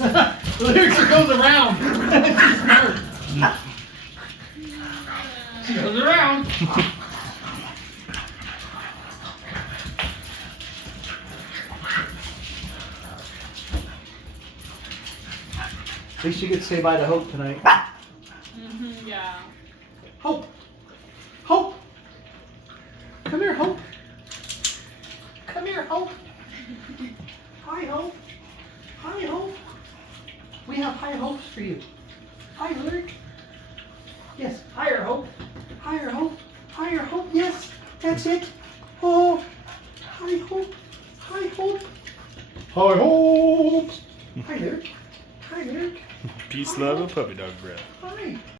Lyrics goes around. She's smart. She goes around. At least you get to say bye to Hope tonight. Yeah. Hope. Hope. Come here, Hope. Come here, Hope. Hi, Hope. Hi, Hope. We have high hopes for you. Hi, Lyric. Yes, higher hope. Higher hope. Higher hope. Yes, that's it. Oh, high hope. High hope. High hopes. Hi, Lyric. Hi, Lyric. Peace, love, and puppy dog breath. Hi.